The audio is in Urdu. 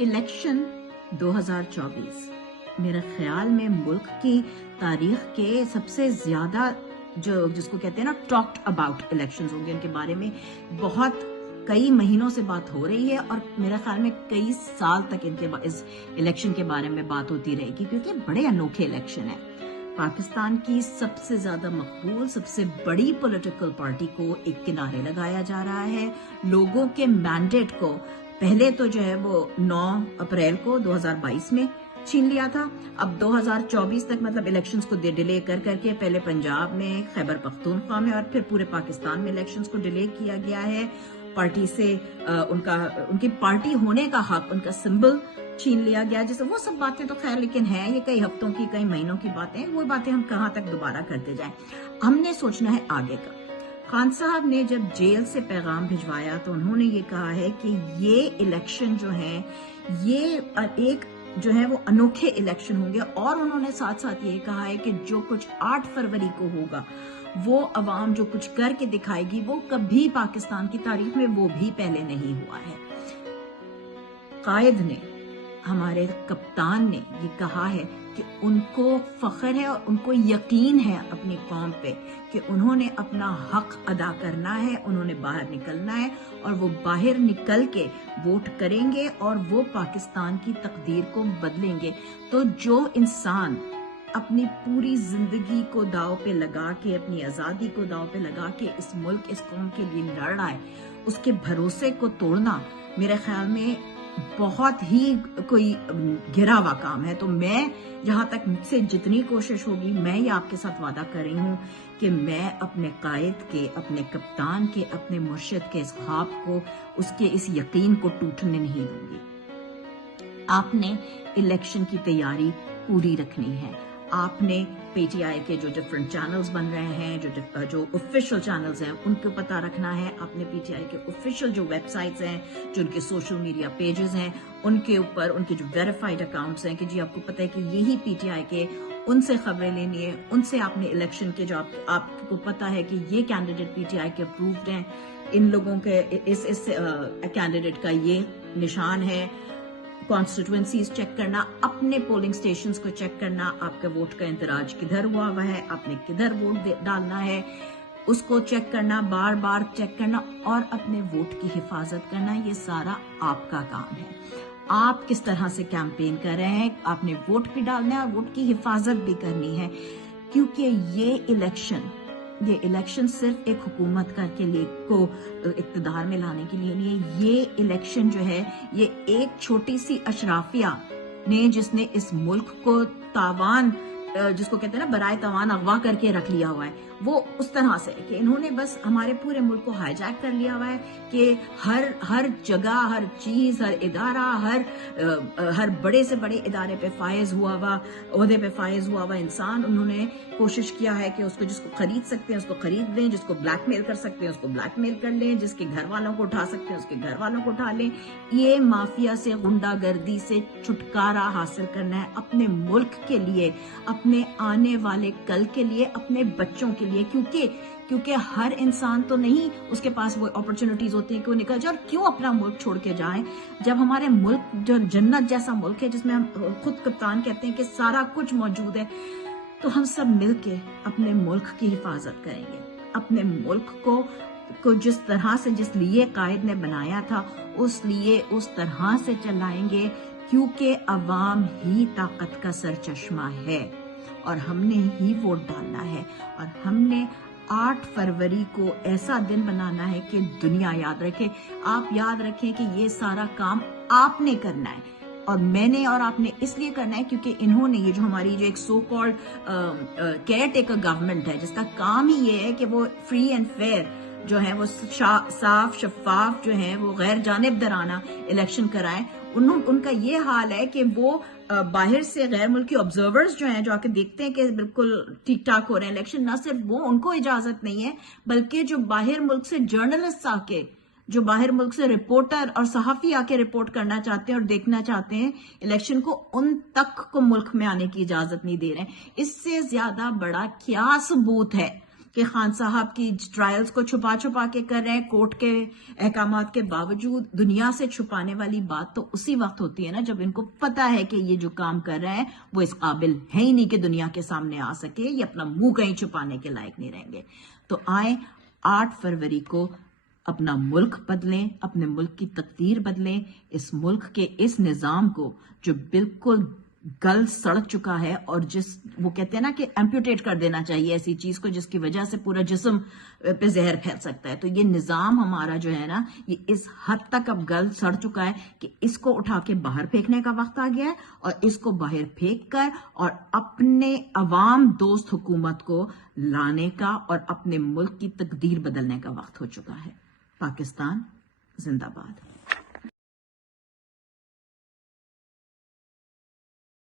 الیکشن 2024 میرے خیال میں ملک کی تاریخ کے سب سے زیادہ جس کو کہتے ہیں نا ٹاکڈ اباؤٹ الیکشنز ہوں گے. ان کے بارے میں بہت کئی مہینوں سے بات ہو رہی ہے اور میرے خیال میں کئی سال تک اس الیکشن کے بارے میں بات ہوتی رہے گی کیونکہ بڑے انوکھے الیکشن ہیں. پاکستان کی سب سے زیادہ مقبول سب سے بڑی پولیٹیکل پارٹی کو ایک کنارے لگایا جا رہا ہے. لوگوں کے مینڈیٹ کو پہلے تو جو ہے وہ 9 اپریل کو 2022 میں چھین لیا تھا. اب 2024 تک مطلب الیکشنز کو ڈیلے کر کے پہلے پنجاب میں خیبر پختونخوا میں اور پھر پورے پاکستان میں الیکشنز کو ڈیلے کیا گیا ہے. پارٹی سے ان کی پارٹی ہونے کا حق, ان کا سمبل چھین لیا گیا. جیسے وہ سب باتیں تو خیر لیکن ہیں یہ کئی ہفتوں کی کئی مہینوں کی باتیں, وہ باتیں ہم کہاں تک دوبارہ کرتے جائیں. ہم نے سوچنا ہے آگے کا. خان صاحب نے جب جیل سے پیغام بھجوایا تو انہوں نے یہ کہا ہے کہ یہ الیکشن جو ہیں یہ ایک جو ہے وہ انوکھے الیکشن ہوں گے, اور انہوں نے ساتھ ساتھ یہ کہا ہے کہ جو کچھ 8 فروری کو ہوگا وہ عوام جو کچھ کر کے دکھائے گی وہ کبھی پاکستان کی تاریخ میں وہ بھی پہلے نہیں ہوا ہے. قائد نے, ہمارے کپتان نے یہ کہا ہے کہ ان کو فخر ہے اور ان کو یقین ہے اپنی قوم پہ کہ انہوں نے اپنا حق ادا کرنا ہے, انہوں نے باہر نکلنا ہے اور وہ باہر نکل کے ووٹ کریں گے اور وہ پاکستان کی تقدیر کو بدلیں گے. تو جو انسان اپنی پوری زندگی کو داؤ پہ لگا کے, اپنی آزادی کو داؤ پہ لگا کے اس ملک اس قوم کے لیے لڑ رہا ہے, اس کے بھروسے کو توڑنا میرے خیال میں بہت ہی کوئی گرا ہوا کام ہے. تو میں جہاں تک مجھ سے جتنی کوشش ہوگی میں یہ آپ کے ساتھ وعدہ کر رہی ہوں کہ میں اپنے قائد کے, اپنے کپتان کے, اپنے مرشد کے اس خواب کو, اس کے اس یقین کو ٹوٹنے نہیں دوں گی. آپ نے الیکشن کی تیاری پوری رکھنی ہے. آپ نے پی ٹی آئی کے جو ڈفرنٹ چینلز بن رہے ہیں, جو آفیشیل چینلز ہیں ان کو پتہ رکھنا ہے. آپ نے پی ٹی آئی کے آفیشیل جو ویب سائٹس ہیں, جو ان کے سوشل میڈیا پیجز ہیں, ان کے اوپر ان کے جو ویریفائڈ اکاؤنٹس ہیں کہ جی آپ کو پتہ ہے کہ یہی پی ٹی آئی کے, ان سے خبریں لینی ہے. ان سے آپ نے الیکشن کے جو آپ کو پتہ ہے کہ یہ کینڈیڈیٹ پی ٹی آئی کے اپرووڈ ہیں, ان لوگوں کے اس کینڈیڈیٹ کا یہ نشان ہے. کانسٹیٹوئنسیز چیک کرنا, اپنے پولنگ سٹیشنز کو چیک کرنا, آپ کا ووٹ کا اندراج کدھر ہوا ہے, آپ نے کدھر ووٹ ڈالنا ہے اس کو چیک کرنا, بار بار چیک کرنا اور اپنے ووٹ کی حفاظت کرنا. یہ سارا آپ کا کام ہے. آپ کس طرح سے کیمپین کر رہے ہیں, آپ نے ووٹ بھی ڈالنا ہے اور ووٹ کی حفاظت بھی کرنی ہے. کیونکہ یہ الیکشن صرف ایک حکومت کے لیے کو اقتدار میں لانے کے لیے نہیں ہے. یہ الیکشن جو ہے یہ ایک چھوٹی سی اشرافیہ نے, جس نے اس ملک کو تاوان, جس کو کہتے ہیں نا برائے تاوان اغوا کر کے رکھ لیا ہوا ہے, وہ اس طرح سے کہ انہوں نے بس ہمارے پورے ملک کو ہائی جیک کر لیا ہوا ہے کہ ہر جگہ, ہر چیز, ہر ادارہ, ہر بڑے سے بڑے ادارے پہ فائز ہوا ہوا, عہدے پہ فائز ہوا ہوا انسان, انہوں نے کوشش کیا ہے کہ اس کو, جس کو خرید سکتے ہیں اس کو خرید لیں, جس کو بلیک میل کر سکتے ہیں اس کو بلیک میل کر لیں, جس کے گھر والوں کو اٹھا سکتے ہیں اس کے گھر والوں کو اٹھا لیں. یہ مافیا سے, غنڈہ گردی سے چھٹکارا حاصل کرنا ہے اپنے ملک کے لیے, اپنے آنے والے کل کے لیے, اپنے بچوں کے لیے. کیونکہ ہر انسان تو نہیں اس کے پاس وہ اپرچونٹیز ہوتی ہیں کہ وہ نکل جائے, اور کیوں اپنا ملک چھوڑ کے جائیں جب ہمارے ملک جو جنت جیسا ملک ہے جس میں ہم خود کپتان کہتے ہیں کہ سارا کچھ موجود ہے. تو ہم سب مل کے اپنے ملک کی حفاظت کریں گے. اپنے ملک کو جس طرح سے, جس لیے قائد نے بنایا تھا اس طرح سے چلائیں گے, کیونکہ عوام ہی طاقت کا سرچشمہ ہے اور ہم نے ہی ووٹ ڈالنا ہے. اور ہم نے 8 فروری کو ایسا دن بنانا ہے کہ دنیا یاد رکھے. آپ یاد رکھیں کہ یہ سارا کام آپ نے کرنا ہے اور میں نے اور آپ نے اس لیے کرنا ہے کیونکہ انہوں نے, یہ جو ہماری جو ایک so called care taker government ہے جس کا کام ہی یہ ہے کہ وہ فری اینڈ فیئر جو ہے وہ صاف شفاف جو ہے وہ غیر جانبدارانہ الیکشن کرائیں. ان کا یہ حال ہے کہ وہ باہر سے غیر ملکی آبزرورز جو ہیں, جو آ کے دیکھتے ہیں کہ بالکل ٹھیک ٹھاک ہو رہے ہیں الیکشن, نہ صرف وہ, ان کو اجازت نہیں ہے بلکہ جو باہر ملک سے جرنلسٹ آ کے, جو باہر ملک سے رپورٹر اور صحافی آ کے رپورٹ کرنا چاہتے ہیں اور دیکھنا چاہتے ہیں الیکشن کو, ان تک کو ملک میں آنے کی اجازت نہیں دے رہے ہیں. اس سے زیادہ بڑا کیا ثبوت ہے کہ خان صاحب کی ٹرائلز کو چھپا چھپا کے کر رہے ہیں کورٹ کے احکامات کے باوجود. دنیا سے چھپانے والی بات تو اسی وقت ہوتی ہے نا جب ان کو پتا ہے کہ یہ جو کام کر رہے ہیں وہ اس قابل ہے ہی نہیں کہ دنیا کے سامنے آ سکے, یہ اپنا منہ کہیں چھپانے کے لائق نہیں رہیں گے. تو آئیں 8 فروری کو اپنا ملک بدلیں, اپنے ملک کی تقدیر بدلیں, اس ملک کے اس نظام کو جو بالکل گل سڑ چکا ہے اور جس وہ کہتے ہیں نا کہ ایمپیوٹیٹ کر دینا چاہیے ایسی چیز کو جس کی وجہ سے پورا جسم پہ زہر پھیل سکتا ہے. تو یہ نظام ہمارا جو ہے نا یہ اس حد تک اب گل سڑ چکا ہے کہ اس کو اٹھا کے باہر پھینکنے کا وقت آ گیا ہے, اور اس کو باہر پھینک کر اور اپنے عوام دوست حکومت کو لانے کا اور اپنے ملک کی تقدیر بدلنے کا وقت ہو چکا ہے. پاکستان زندہ باد.